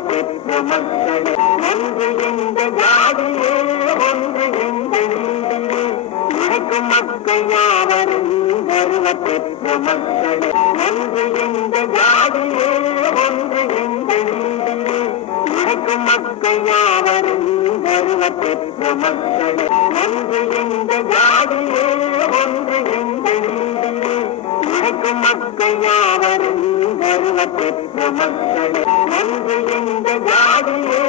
பெற்ற மக்களே ஒன்று இந்த ஜாதியே ஒன்று இந்த நீதியே உழைக்கும் மக்கள் யாவரும் வருவ பெற்ற மக்களே ஒன்று இந்த ஜாதியே ஒன்று இந்த நீதியே உழைக்கும் மக்கள் யாவரும் கருவ பெற்ற ஒன்று இந்த மக்களே ஒன்று இந்த ஜாதியே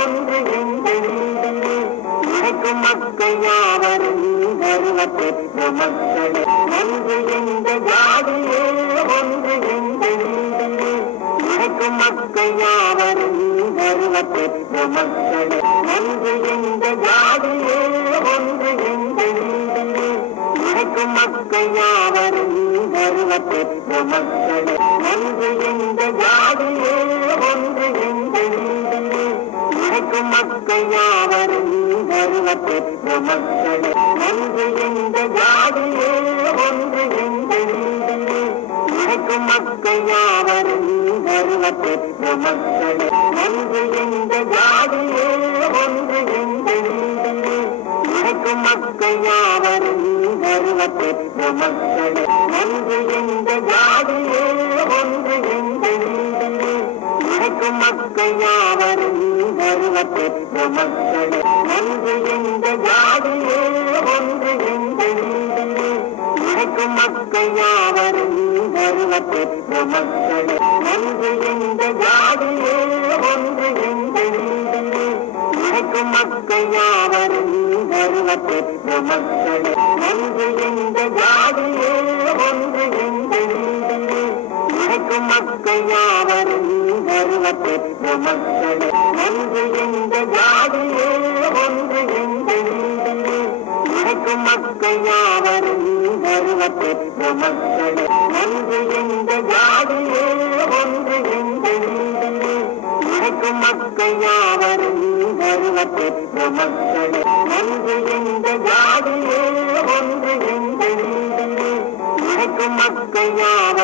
ஒன்று இந்த நீதியே உழைக்கும் மக்கள் யாவரும் கருவ பெற்ற மக்களே ஒன்று இந்த ஜாதியே ஒன்று இந்த நீதியே உழைக்கும் மக்கள் யாவரும் கருவ பெற்ற மக்களே ஒன்று இந்த ஜாதியே ஒன்று இந்த நீதியே உழைக்கும் மக்கள் யாவரும் கருவ பெற்ற மக்களே ஒன்று உழைக்கும் மக்கள் யாவரும் கருவ பெற்ற மக்களே ஒன்று இந்த ஜாதியே ஒன்று இந்த நீதியே உழைக்கும் மக்கள் யாவரும் கருவ பெற்ற மக்களே ஒன்று இந்த ஜாதியே ஒன்று இந்த நீதியே உழைக்கும் மக்கள் யாவரும் கருவ பெற்ற மக்களே ஒன்று இந்த கருவ பெற்ற ஒன்று இந்த ஜாதியே ஒன்று இந்த நீதியே உழைக்கும் மக்கள் யாவரும் கருவ பெற்ற மக்களே ஒன்று இந்த ஜாதியே ஒன்று இந்த நீதியே உழைக்கும் மக்கள் யாவரும் கருவ பெற்ற மக்களே ஒன்று இந்த ஜாதியே ஒன்று இந்த நீதியே உழைக்கும் மக்கள் யாவரும் கருவ பெற்ற மக்களே ஒன்று இந்த ஜாதியே ஒன்று இந்த நீதியே மக்கள் யாவரும் கருவ பெற்ற ஜாதியே ஒன்று மக்கள் யாவரும் பெற்ற ஜாதியே ஒன்று மக்கள் யாவரும்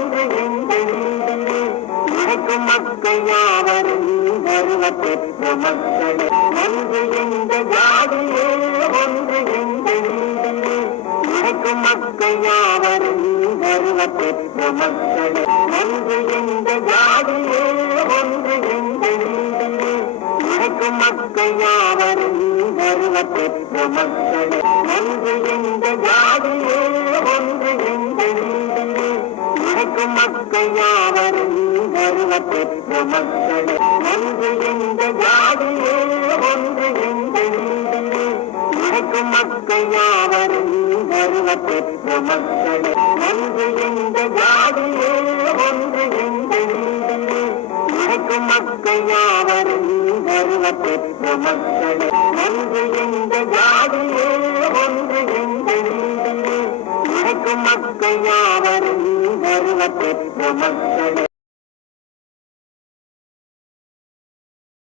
மக்களே ஒன்று இந்த ஜாதியே ஒன்று இந்த நீதியே உழைக்கும் மக்கள் யாவரும் கருவ பெற்ற மக்களே ஒன்று இந்த ஜாதியே ஒன்று இந்த நீதியே உழைக்கும் மக்கள் யாவரும் கருவ பெற்ற மக்களே ஒன்று இந்த ஜாதியே ஒன்று இந்த நீதியே உழைக்கும் மக்கள் யாவரும் பெற்ற மக்களே பெற்ற மக்களே ஒன்று இந்த ஜாதியே ஒன்று நீதியே மக்கள் யாவரும் பெற்ற மக்களே.